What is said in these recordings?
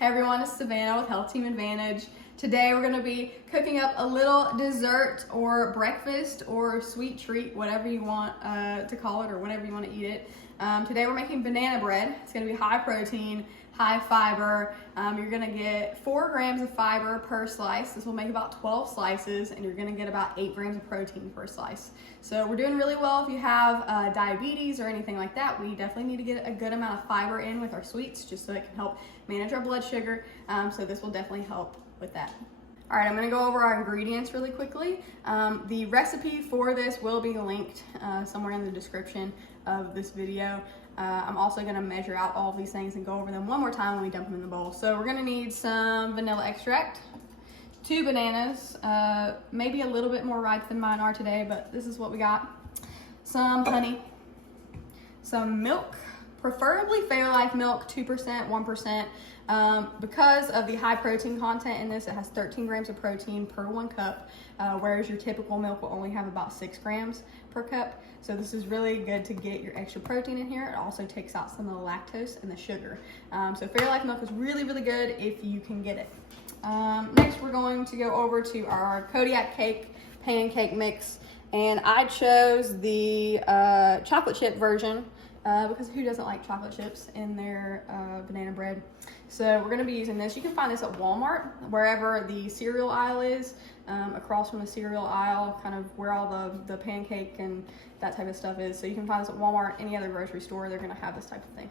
Hey everyone, it's Savanna with HealthTeam Advantage. Today we're going to be cooking up a little dessert or breakfast or sweet treat, whatever you want to call it or whatever you want to eat it. Today we're making banana bread. It's going to be high protein, high fiber. You're going to get 4 grams of fiber per slice. This will make about 12 slices, and you're going to get about 8 grams of protein per slice. So we're doing really well if you have diabetes or anything like that. We definitely need to get a good amount of fiber in with our sweets just so it can help manage our blood sugar. So this will definitely help with that. All right, I'm gonna go over our ingredients really quickly. The recipe for this will be linked somewhere in the description of this video. I'm also gonna measure out all of these things and go over them one more time when we dump them in the bowl. So we're gonna need some vanilla extract, 2 bananas, maybe a little bit more ripe than mine are today, but this is what we got. Some honey, some milk, preferably Fairlife milk, 2%, 1%. Because of the high protein content in this, it has 13 grams of protein per 1 cup, whereas your typical milk will only have about 6 grams per cup. So this is really good to get your extra protein in here. It also takes out some of the lactose and the sugar. So Fairlife milk is really, really good if you can get it. Next, we're going to go over to our Kodiak cake pancake mix, and I chose the chocolate chip version. Because who doesn't like chocolate chips in their banana bread? So we're going to be using this. You can find this at Walmart, wherever the cereal aisle is, across from the cereal aisle, kind of where all the pancake and that type of stuff is. So you can find this at Walmart, any other grocery store, they're going to have this type of thing.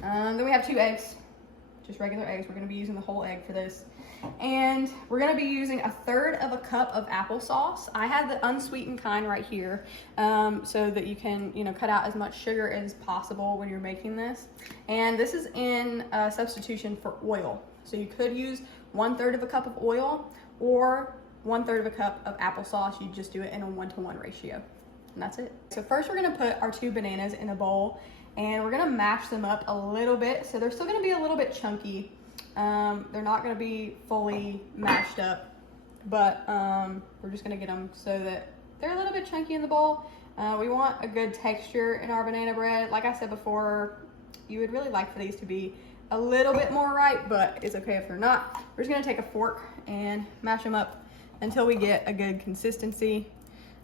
Then we have 2 eggs, just regular eggs. We're going to be using the whole egg for this. And we're going to be using 1/3 cup of applesauce. I have the unsweetened kind right here, so that you can, cut out as much sugar as possible when you're making this. And this is in substitution for oil. So you could use 1/3 cup of oil or 1/3 cup of applesauce. You just do it in a 1-to-1 ratio. And that's it. So first we're going to put our 2 bananas in a bowl, and we're going to mash them up a little bit. So they're still going to be a little bit chunky. They're not going to be fully mashed up, but we're just going to get them so that they're a little bit chunky in the bowl. We want a good texture in our banana bread. Like I said before, you would really like for these to be a little bit more ripe, but it's okay if they're not. We're just going to take a fork and mash them up until we get a good consistency.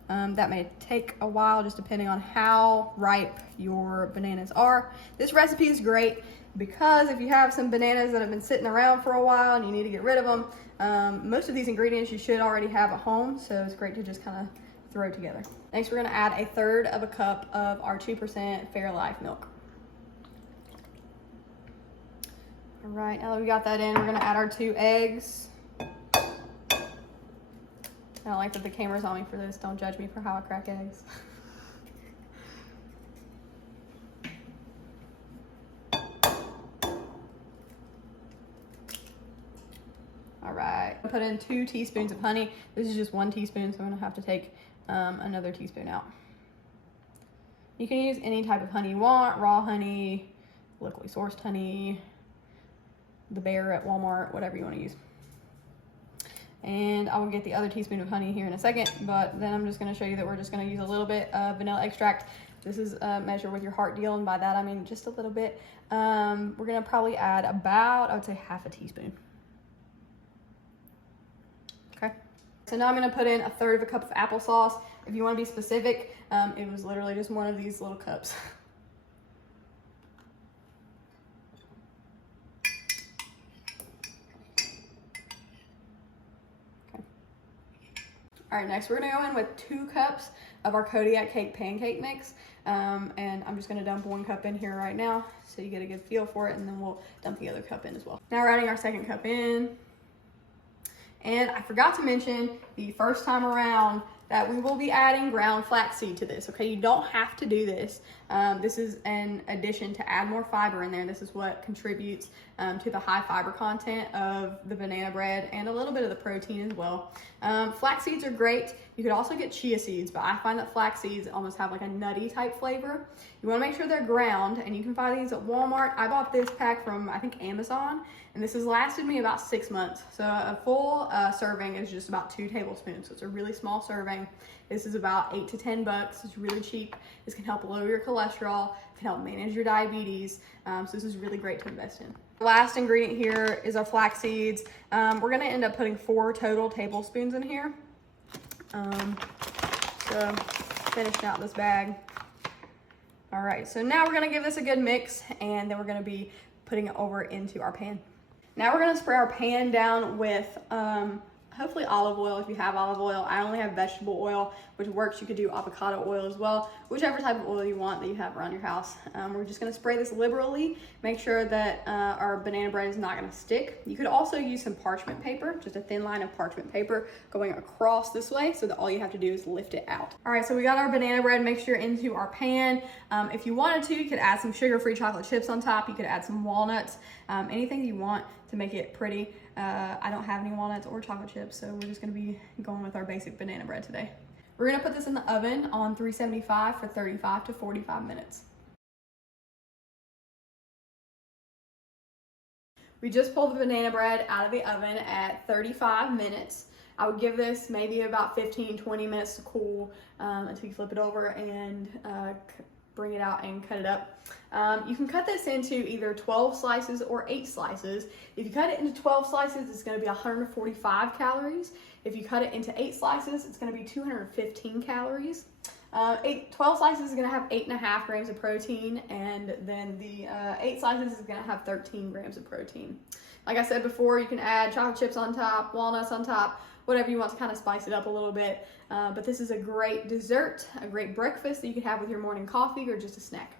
That may take a while just depending on how ripe your bananas are. This recipe is great because if you have some bananas that have been sitting around for a while and you need to get rid of them, most of these ingredients you should already have at home, so it's great to just kind of throw together. Next, we're going to add 1/3 cup of our 2% Fairlife milk. All right, now that we got that in, we're going to add our 2 eggs. I don't like that the camera's on me for this. Don't judge me for how I crack eggs. All right, put in 2 teaspoons of honey. This is just 1 teaspoon, so I'm gonna have to take another teaspoon out. You can use any type of honey you want, raw honey, locally sourced honey, the Bear at Walmart, whatever you wanna use. And I will get the other teaspoon of honey here in a second, but then I'm just going to show you that we're just going to use a little bit of vanilla extract. This is a measure with your heart deal, and by that I mean just a little bit. We're going to probably add about, I would say, 1/2 teaspoon. Okay. So now I'm going to put in 1/3 cup of applesauce. If you want to be specific, it was literally just one of these little cups. All right, next we're gonna go in with 2 cups of our Kodiak cake pancake mix. And I'm just gonna dump 1 cup in here right now so you get a good feel for it, and then we'll dump the other cup in as well. Now we're adding our 2nd cup in. And I forgot to mention the first time around that we will be adding ground flaxseed to this, okay? You don't have to do this. This is an addition to add more fiber in there. This is what contributes to the high fiber content of the banana bread and a little bit of the protein as well. Flax seeds are great. You could also get chia seeds, but I find that flax seeds almost have like a nutty type flavor. You wanna make sure they're ground, and you can find these at Walmart. I bought this pack from, I think, Amazon, and this has lasted me about 6 months. So a full serving is just about 2 tablespoons, so it's a really small serving. This is about $8 to $10. It's really cheap. This can help lower your cholesterol, can help manage your diabetes. So this is really great to invest in. The last ingredient here is our flax seeds. We're gonna end up putting 4 total tablespoons in here. So finishing out this bag. All right, so now we're gonna give this a good mix, and then we're gonna be putting it over into our pan. Now we're gonna spray our pan down with hopefully olive oil if you have olive oil. I only have vegetable oil, which works. You could do avocado oil as well, whichever type of oil you want that you have around your house. We're just gonna spray this liberally, make sure that our banana bread is not gonna stick. You could also use some parchment paper, just a thin line of parchment paper going across this way so that all you have to do is lift it out. All right, so we got our banana bread mixture into our pan. If you wanted to, you could add some sugar-free chocolate chips on top. You could add some walnuts, anything you want to make it pretty. I don't have any walnuts or chocolate chips, so we're just gonna be going with our basic banana bread today. We're gonna put this in the oven on 375 for 35 to 45 minutes. We just pulled the banana bread out of the oven at 35 minutes. I would give this maybe about 15-20 minutes to cool until you flip it over and bring it out and cut it up. You can cut this into either 12 slices or 8 slices. If you cut it into 12 slices, it's gonna be 145 calories. If you cut it into 8 slices, it's gonna be 215 calories. 12 slices is gonna have 8.5 grams of protein, and then the 8 slices is gonna have 13 grams of protein. Like I said before, you can add chocolate chips on top, walnuts on top, whatever you want to kind of spice it up a little bit. But this is a great dessert, a great breakfast that you could have with your morning coffee or just a snack.